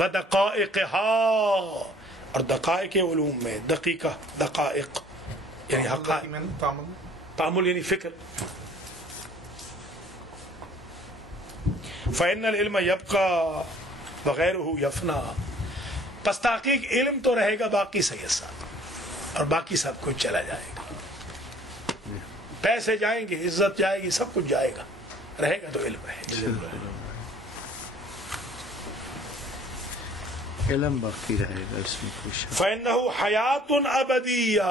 ودقائقها، اور دقائق علوم میں دقیقہ دقائق یعنی حقائق، تعامل یعنی فکر. فإن العلم يبقى وغيره يفنى، پس تحقیق علم تو رہے گا باقی سے ساتھ، اور باقی سب کچھ چلا جائے گا. پیسے جائیں گے، عزت جائے گی، سب کچھ جائے گا، رہے گا تو علم رہے گا. علم باقی رہے گا، اس میں کوئی شک. فإنه حیات ابدیہ،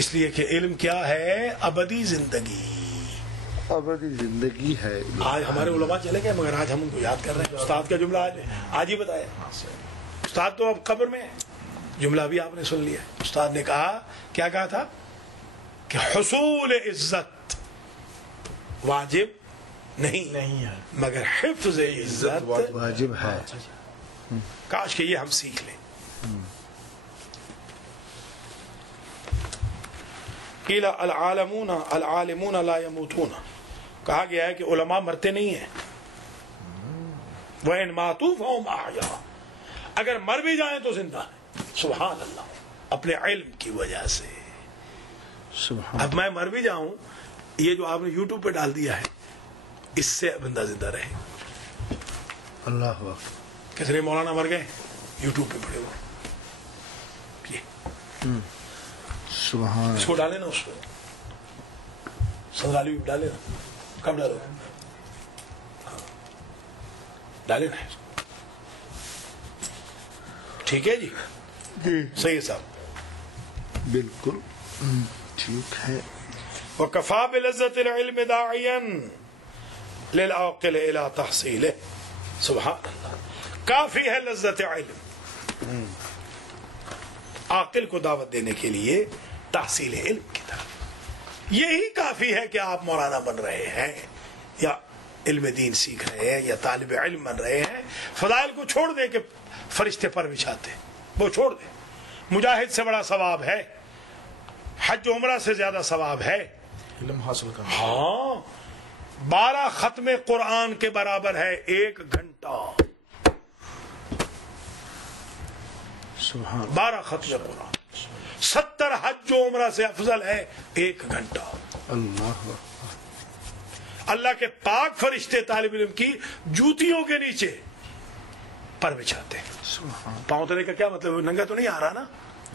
اس لیے کہ علم کیا ہے؟ ابدی زندگی، ابدی زندگی ہے. آج ہمارے علماء چلے گئے مگر آج ہم ان کو یاد کر رہے ہیں. استاد کا جملہ آج ہی بتایا. استاد تو اب قبر میں ہے، جملہ بھی آپ نے سن لیا. استاد نے کہا، کیا کہا تھا؟ کہ حصول عزت واجب نہیں ہے مگر حفظ عزت واجب ہے. کاش کہ یہ ہم سیکھ لیں. قیل العالمون لا يموتون، کہا گیا ہے کہ علماء مرتے نہیں ہیں. وَإِن مَاتُوا فَهُمْ أَحْيَاءٌ، اگر مر بھی جائیں تو زندہ ہیں. سبحان اللہ، اپنے علم کی وجہ سے. سبحان. اب میں مر بھی جاؤں، یہ جو آپ نے یوٹیوب پہ ڈال دیا ہے، اس سے بندہ زندہ رہے. اللہ اکبر. کتنے مولانا مر گئے یوٹیوب پہ پڑے ہوئے. سبحان. اس کو ڈالے نا، اس کو سنگالی بھی ڈالے نا. کب ڈالو؟ ڈالے نا. ٹھیک ہے جی، صحیح ہے صاحب، بالکل ٹھیک ہے. وَكَفَى بِلَذَّةِ الْعِلْمِ دَاعِيًا لِلْعَاقِلِ إِلَىٰ تَحْصِيلِهِ. سبحان اللہ، کافی ہے لذت علم عاقل کو دعوت دینے کے لیے تحصیل علم کی طرف. یہی کافی ہے کہ آپ مولانا بن رہے ہیں یا علم دین سیکھ رہے ہیں یا طالب علم بن رہے ہیں. فضائل کو چھوڑ دیں کہ فرشتے پر بچھاتے، وہ چھوڑ دیں. مجاہد سے بڑا ثواب ہے، حج عمرہ سے زیادہ ثواب ہے علم حاصل کرنا. ہاں، 12 ختم قرآن کے برابر ہے 1 گھنٹہ. سبحان. 12 ختم قرآن، 70 حج و عمرہ سے افضل ہے 1 گھنٹہ. اللہ اللہ کے پاک فرشتے طالب علم کی جوتیوں کے نیچے پر بچھاتے ہیں. سبحان. پاؤں تلے کا کیا مطلب؟ ننگا تو نہیں آ رہا نا؟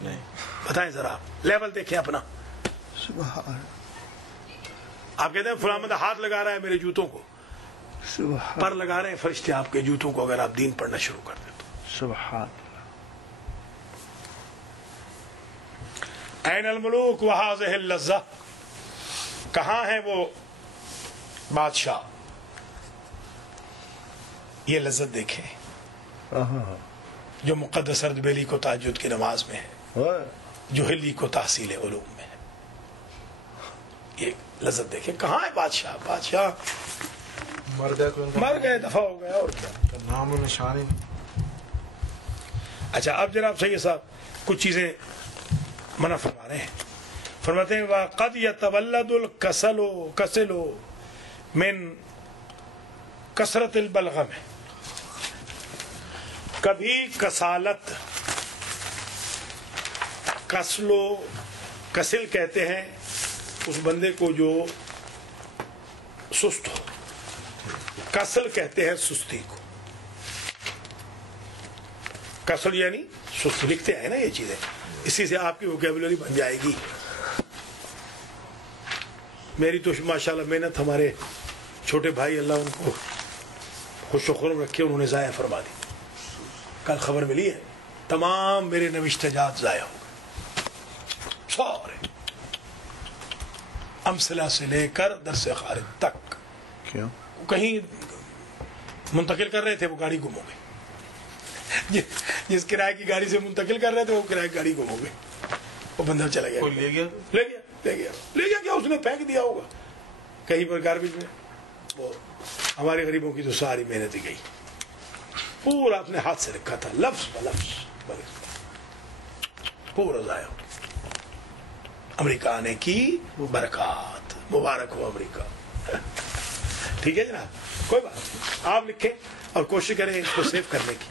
نہیں. بتائیں ذرا، لیول دیکھیں اپنا. سبحان. آپ کہتے ہیں فلاں بندہ ہاتھ لگا رہا ہے میرے جوتوں کو، سبحان. پر لگا رہے ہیں فرشتے آپ کے جوتوں کو، اگر آپ دین پڑھنا شروع کر دیں تو. سبحان. این الملوک وہذہ اللذہ، کہاں ہیں وہ بادشاہ؟ یہ لذت دیکھیں جو مقدس اردبیلی کو تہجد کی نماز میں ہے، جو ہلی کو تحصیل علوم میں ہے. یہ لذت دیکھیں. کہاں ہے بادشاہ؟ بادشاہ مر گئے تو مر گئے، دفع ہو گیا، اور کیا. نام و نشانی. اچھا اب جناب سید صاحب کچھ چیزیں منع فرما رہے ہیں. فرماتے ہیں وَقَدْ يَتَوَلَّدُ الْكَسَلُ مِنْ کثرت البلغم، کبھی کسالت، کسل کہتے ہیں اس بندے کو جو سست ہو، کسل کہتے ہیں سستی کو. کسل یعنی سست. لکھتے ہیں نا یہ چیزیں، اسی سے آپ کی ووکیبلری بن جائے گی. میری تو ماشاءاللہ محنت ہمارے چھوٹے بھائی اللہ ان کو خوش و خرم رکھے، انہوں نے ضائع فرما دی. کل خبر ملی ہے تمام میرے نوشتہ جات ضائع ہو گئے سارے، امثلہ سے لے کر درس خارج تک. کیوں؟ کہیں منتقل کر رہے تھے، وہ گاڑی گم ہو گئی. جس کرائے کی گاڑی سے منتقل کر رہے تھے وہ کرائے کی گاڑی گم ہو گئی. وہ بندہ چلا گیا. کوئی لے گیا کیا اس نے پھینک دیا ہوگا کہیں پر گاربیج میں. وہ ہمارے غریبوں کی تو ساری محنت ہی گئی. پورا اپنے ہاتھ سے رکھا تھا، لفظ بلفظ پورا ضائع ہو. امریکہ آنے کی برکات، مبارک ہو امریکہ. ٹھیک ہے جناب، کوئی بات نہیں، آپ لکھیں اور کوشش کریں اس کو سیو کرنے کی.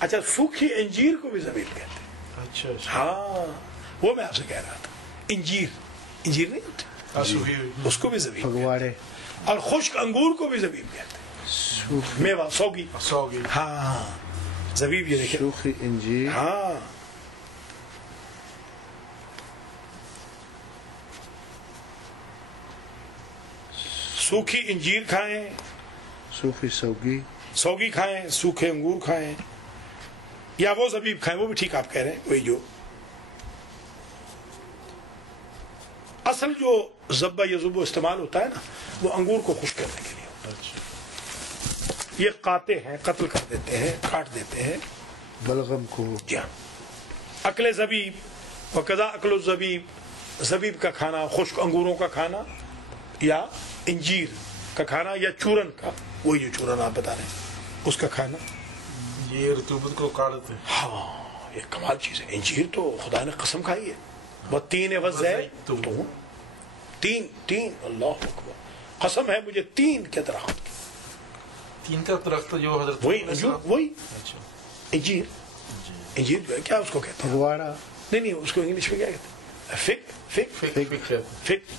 اچھا سوکھی انجیر کو بھی زبیب کہتے ہیں. اچھا اچھا ہاں وہ میں آپ سے کہہ رہا تھا. انجیر نہیں ہوتی سوکھی ہوئی اس کو بھی زبیب کہتے پھگواڑے ہیں. اور خشک انگور کو بھی زبیب کہتے ہیں. میوہ سوگی. سوگی ہاں زبیب یہ دیکھیں. سوکھی انجیر ہاں سوکھی انجیر کھائیں, سوکھی سوگی سوگی کھائیں, سوکھے انگور کھائیں, یا وہ زبیب کھائیں. وہ بھی ٹھیک آپ کہہ رہے ہیں. وہی جو اصل جو زبہ یزبو استعمال ہوتا ہے نا وہ انگور کو خشک کرنے کے لیے ہوتا اچھا ہے. یہ قاطع ہیں, قتل کر دیتے ہیں, کاٹ دیتے ہیں. بلغم کو جی ہاں. اکل زبیب وقضا اکل الزبیب, زبیب کا کھانا, خشک انگوروں کا کھانا, یا انجیر کا کھانا, یا چورن کا, وہی جو چورن آپ بتا رہے ہیں اس کا کھانا. یہ رطوبت کو کاٹتے ہیں. ہاں یہ کمال چیز ہے. انجیر تو خدا نے قسم کھائی ہے. وہ 3 عوض ہے تو 3 اللہ اکبر. قسم ہے مجھے 3 کے درخت کی. 3 کا درخت جو حضرت وہی وہی اچھا انجیر. انجیر جو ہے کیا اس کو کہتے ہیں؟ پھگواڑا نہیں اس کو انگلش میں کیا کہتے ہیں؟ فک فک فک.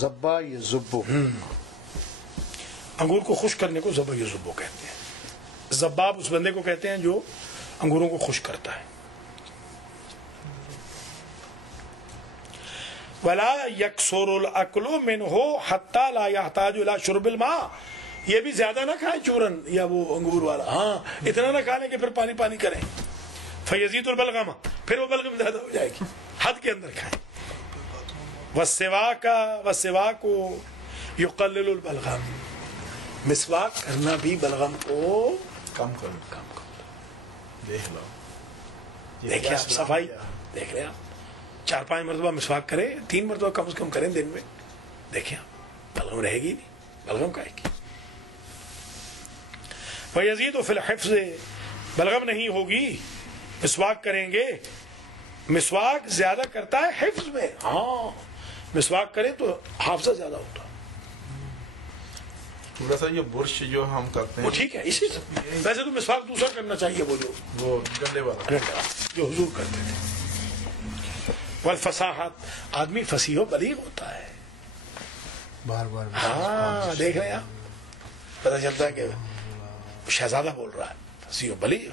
زبا یا زبو انگور کو خشک کرنے کو زبا یزبو کہتے ہیں. زباب اس بندے کو کہتے ہیں جو انگوروں کو خشک کرتا ہے. ولا یکسر الاکل منہ حتی لا یحتاج الی شرب الماء. یہ بھی زیادہ نہ کھائیں چورن یا وہ انگور والا. ہاں اتنا نہ کھا لیں کہ پھر پانی پانی کریں. فیزید البلغم, پھر وہ بلغم زیادہ ہو جائے گی. حد کے اندر کھائیں. والسواک یقلل البلغم, مسواک کرنا بھی بلغم کو کم کر دیکھ لو. دیکھیں آپ صفائی دیکھ رہے ہیں آپ. 4-5 مرتبہ مسواک کریں, 3 مرتبہ کم سے کم کریں دن میں. دیکھیں آپ بلغم رہے گی نہیں. بلغم کا ہے کی وَيَزِيدُ فِي الْحِفْظِ, بلغم نہیں ہوگی. مسواک کریں گے, مسواک زیادہ کرتا ہے حفظ میں. ہاں مسواک کریں تو حافظہ زیادہ ہوتا. تھوڑا سا یہ برش جو ہم کرتے وہ ہیں ٹھیک ہے. اسی سے ویسے تو مسواک دوسرا کرنا چاہیے, وہ جو گنڈے والا جو حضور کرتے تھے. والفصاحت, آدمی فصیح و بلیغ ہوتا ہے. بار بار ہاں دیکھ رہے ہیں آپ, پتہ چلتا ہے کہ شہزادہ بول رہا ہے, فصیح و بلیغ.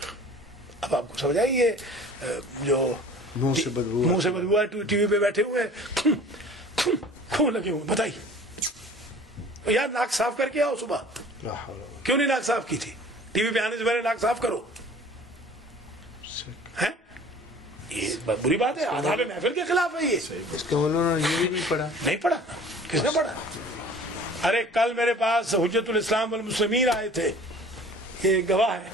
اب آپ کو سمجھ آئی یہ جو منہ سے بدبو ہے, ٹی وی پہ بیٹھے ہوئے لگے ہوئے. بتائیے یار ناک صاف کر کے آؤ صبح. کیوں نہیں ناک صاف کی تھی؟ ٹی وی پہ آنے سے پہلے ناک صاف کرو. ہیں یہ بری بات ہے, آداب محفل کے خلاف ہے یہ. اس کا انہوں نے یہ بھی نہیں پڑھا. نہیں پڑھا. کس نے پڑھا؟ ارے کل میرے پاس حجت الاسلام والمسلمین آئے تھے, یہ گواہ ہے.